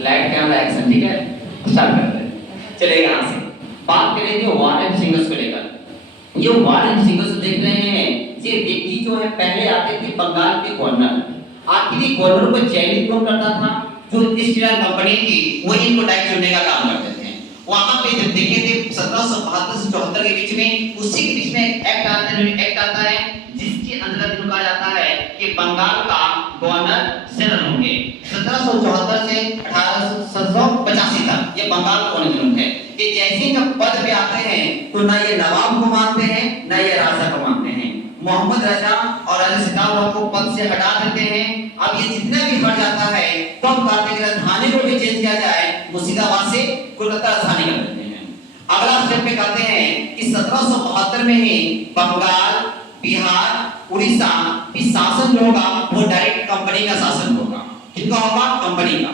Light camera action, ठीक है, start करते हैं। चलिए यहाँ से बात करेंगे वारेन सिंगर्स को लेकर। ये वारेन सिंगर्स देख रहे हैं, ये व्यक्ति जो है पहले आते थे बंगाल के गवर्नर, आखिर गवर्नर को चयनित कौन करता था? जो ईस्ट इंडिया कंपनी थी वो इनको डायरेक्ट चुनने का काम करते थे। वहां पे जब देखे थे 1772 से 74 के बीच में, उसी के बीच में एक्ट आता है जिसके अंतर्गत कहा जाता है कि बंगाल का गवर्नर जनरल होंगे। 1774 से 1885 तक ये बंगाल का गवर्नर जनरल है। ये जैसे जब पद पे आते हैं तो ना ये नवाब को मानते हैं ना ये राजा को मानते हैं। मोहम्मद रजा और राजा सिताब को पद से हटा देते हैं। अब ये जितना भी हट जाता है तो हम कहते हैं कि राजधानी को भी चेंज किया जाए, मुर्शिदाबाद से कोलकाता राजधानी कर देते हैं। अगला स्टेप पे कहते हैं कि 1772 में ही बंगाल, बिहार, उड़ीसा की शासन जो होगा वो डायरेक्ट कंपनी का शासन होगा। किसका होगा? कंपनी का।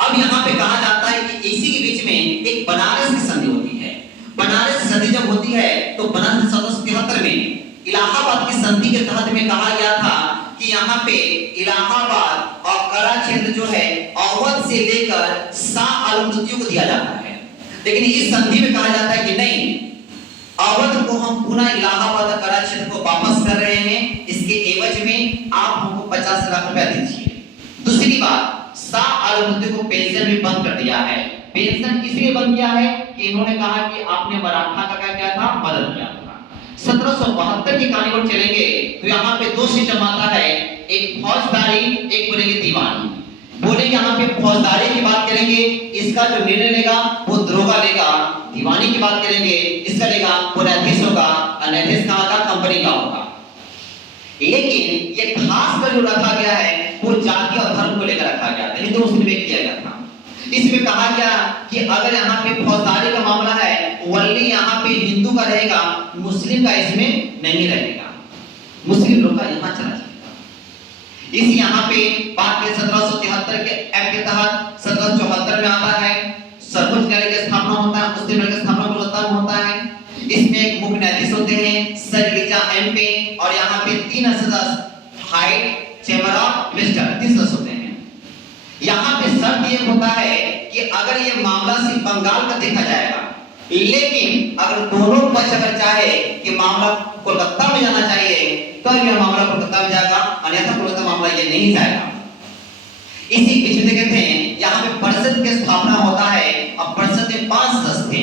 अब यहाँ पे कहा जाता है कि इसी के बीच में एक बनारस की संधि होती है। बनारस की संधि जब होती है तो बनारस 1773 में इलाहाबाद की संधि के तहत में कहा गया था कि यहाँ पे इलाहाबाद और करा क्षेत्र जो है अवध से लेकर शाह आलमगीर को दिया जाता है। लेकिन इस संधि में कहा जाता है कि नहीं, अवध को हम पुनः इलाहाबाद और करा क्षेत्र को वापस कर रहे हैं, इसके एवज में आप हमको 50 लाख रुपया दीजिए। दूसरी बात, शाह आलमगीर को पेंशन भी बंद कर दिया है। पेंशन इसलिए बंद किया है कि इन्होंने कहा कि आपने मराठा का क्या किया था? मदद किया था। 1772 की कहानी को चलेंगे तो यहाँ पे दो सिस्टम आता है, एक फौजदारी, एक बोलेंगे दीवानी। बोलेंगे यहाँ पे फौजदारी की बात करेंगे, इसका जो निर्णय लेगा वो दरोगा लेगा। दीवानी की बात करेंगे, इसका लेगा वो न्यायाधीश होगा, और न्यायाधीश कहाँ का? कंपनी का होगा। लेकिन ये खास कर जो रखा गया है वो जाति और धर्म को लेकर रखा गया था, तो उसमें किया गया था। इसमें कहा गया कि अगर यहाँ पे फौजदारी का मामला है वल्ली यहाँ पे हिंदू का रहेगा, मुस्लिम का इसमें नहीं रहेगा, मुस्लिम लोग का यहाँ चला जाएगा। इस यहाँ पे बात के 1773 के एक्ट के तहत 1774 में आता है सर्वोच्च न्यायालय की स्थापना होता है। उस न्यायालय की स्थापना कोलकाता में होता है। इसमें एक मुख्य न्यायाधीश होते हैं सर लीजा एमपी, और यहाँ पे 3 सदस्य हाई चैम्बर ऑफ मिनिस्टर 3 सदस्य होते हैं। यहाँ पे शर्त ये होता है कि अगर ये मामला सिर्फ बंगाल का देखा जाएगा, लेकिन अगर दोनों पक्ष अगर चाहे कि मामला कोलकाता में जाना चाहिए तो यह मामला कोलकाता में जाएगा, अन्यथा कोलकाता मामला ये नहीं जाएगा। इसी बीच में कहते हैं यहाँ पे परिषद की स्थापना होता है और परिषद में 5 सदस्य थे।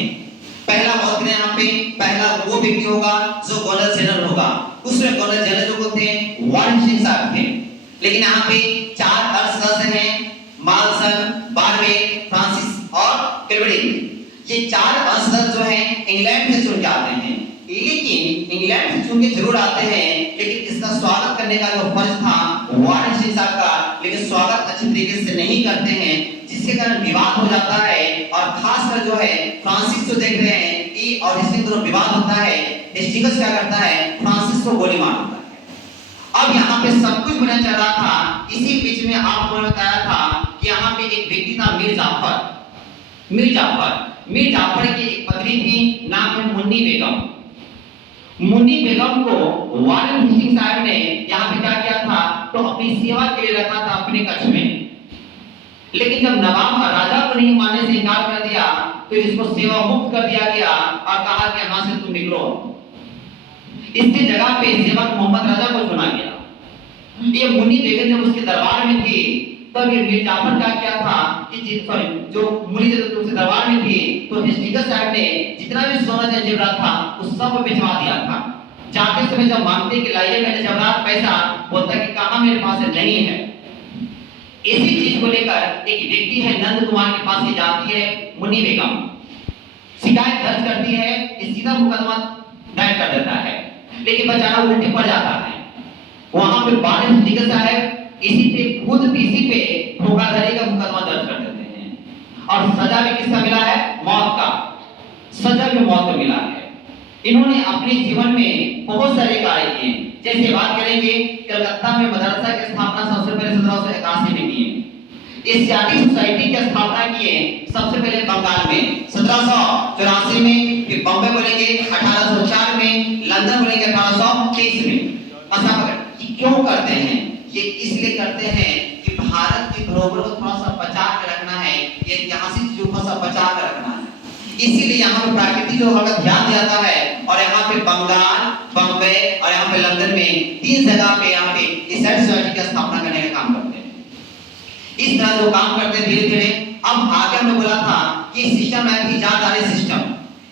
पहला बहुत यहाँ पे पहला वो व्यक्ति होगा जो गवर्नर जनरल होगा, उसमें गवर्नर जनरल जो थे वारेन सिंह साहब थे। लेकिन यहाँ पे 4 अर्ध सदस्य हैं, मालसन, बारवे, फ्रांसिस और कैलवेटिन। ये 4 अर्ध जो हैं इंग्लैंड से चुन के आते हैं। लेकिन इंग्लैंड से चुन के जरूर आते हैं, लेकिन इसका स्वागत करने का जो फर्ज था वारेन सिंह साहब का, लेकिन स्वागत अच्छी तरीके से नहीं करते हैं, जिसके कारण विवाद हो जाता है। और खासकर जो है फ्रांसिस को देख रहे हैं कि और इसके दोनों विवाद होता है। हेस्टिंग्स क्या करता है? फ्रांसिस को गोली मार देता है। अब यहाँ पे सब कुछ बढ़िया चल रहा था। इसी बीच में आपको बताया था कि यहाँ पे एक व्यक्ति था मीर जाफर की एक पत्नी थी, नाम है मुन्नी बेगम। मुन्नी बेगम को वारेन सिंह साहब ने यहाँ पे क्या किया था तो अपनी सेवा के लिए रखा था अपने कक्ष में। लेकिन जब नवाब राजा को नहीं मानने से इनकार कर दिया तो इसको सेवा मुक्त कर दिया गया और कहा कि यहाँ से तुम निकलो। इसकी जगह पे सेवक मोहम्मद राजा को चुना गया। ये मुन्नी बेगम जब उसके दरबार में थी तब ये मीर जाफर का क्या था कि जो मुन्नी जब उसके दरबार में थी तो हेस्टिंग्स साहब ने जितना भी सोना चांदी जेवरात था उस सब भिजवा दिया था। जाते समय जब मांगते कि लाइए मैंने जेवरात पैसा, बोलता कि कहाँ मेरे पास नहीं है। इसी चीज को लेकर एक व्यक्ति है नंद कुमार के पास ही जाती है मुन्नी बेगम, शिकायत दर्ज करती है, सीधा मुकदमा दायर कर देता है। लेकिन बेचारा उल्टे पड़ जाता है। वहां पे वारेन सिंह साहब इसी पे खुद इसी पे धोखाधड़ी का मुकदमा दर्ज कर देते हैं और सजा भी किसका मिला है? मौत का। सजा भी मौत को मिला है। इन्होंने अपने जीवन में बहुत सारे कार्य किए। जैसे बात करेंगे कलकत्ता में मदरसा की स्थापना सबसे पहले 1781 में की। एशियाटिक सोसाइटी की स्थापना किए सबसे पहले बंगाल में 1784 में, फिर बॉम्बे बोलेंगे 1804 में, लंदन बोलेंगे 1823 में। क्यों करते हैं? ये इसलिए करते हैं कि भारत की धरोहर को थोड़ा सा बचा के रखना है। ये ऐतिहासिक चीजों को सब बचा कर रखना है। इसीलिए यहाँ पे प्रकृति जो हमें ध्यान जाता है, और यहाँ पे बंगाल, बम्बई और यहाँ पे लंदन में 3 जगह पे यहाँ पे इस सोसाइटी की स्थापना करने का काम करते हैं। इस तरह जो काम करते हैं धीरे धीरे। अब आगे हमने बोला था कि सिस्टम है इजारदारी सिस्टम।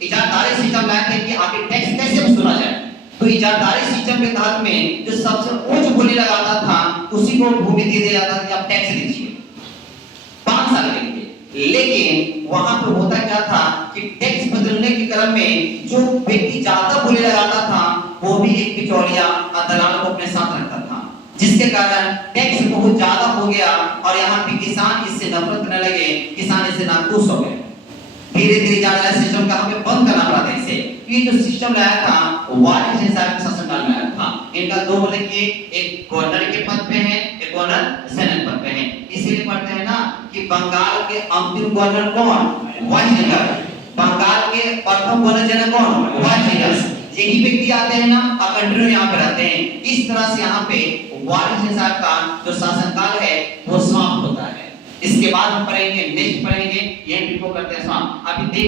इजारदारी सिस्टम है कि आगे टैक्स कैसे वसूला जाए। तो इजारदारी सिस्टम के तहत में जो सबसे उच्च बोली लगाता था उसी को भूमि दे दिया जाता था कि आप टैक्स दीजिए 5 साल के लिए। लेकिन वहां पर होता क्या था कि टैक्स बदलने के क्रम में जो व्यक्ति ज्यादा बोली लगाता था वो भी एक बिचौलिया दलाल को अपने साथ रखता था, जिसके कारण टैक्स बहुत ज्यादा हो गया और यहाँ पे किसान इससे नफरत करने लगे, किसान इससे नाखुश हो गए। धीरे धीरे इजारदारी सिस्टम का हमें बंद करना पड़ा था। इसे ये जो सिस्टम लाया था वारिस साहब के शासनकाल में आया था। इनका 2 बोले कि एक गवर्नर के पद पे है, एक गवर्नर सेनेट पद पे है। इसीलिए पढ़ते हैं ना कि बंगाल के अंतिम गवर्नर कौन? वाइसराय। बंगाल के प्रथम गवर्नर जनरल कौन? वाइसराय। यही व्यक्ति आते हैं ना और कंटिन्यू यहाँ पे रहते हैं। इस तरह से यहाँ पे वारिस साहब का जो शासनकाल है वो समाप्त होता है। इसके बाद हम पढ़ेंगे, नेक्स्ट पढ़ेंगे, ये टिप्पो करते हैं समाप्त। अभी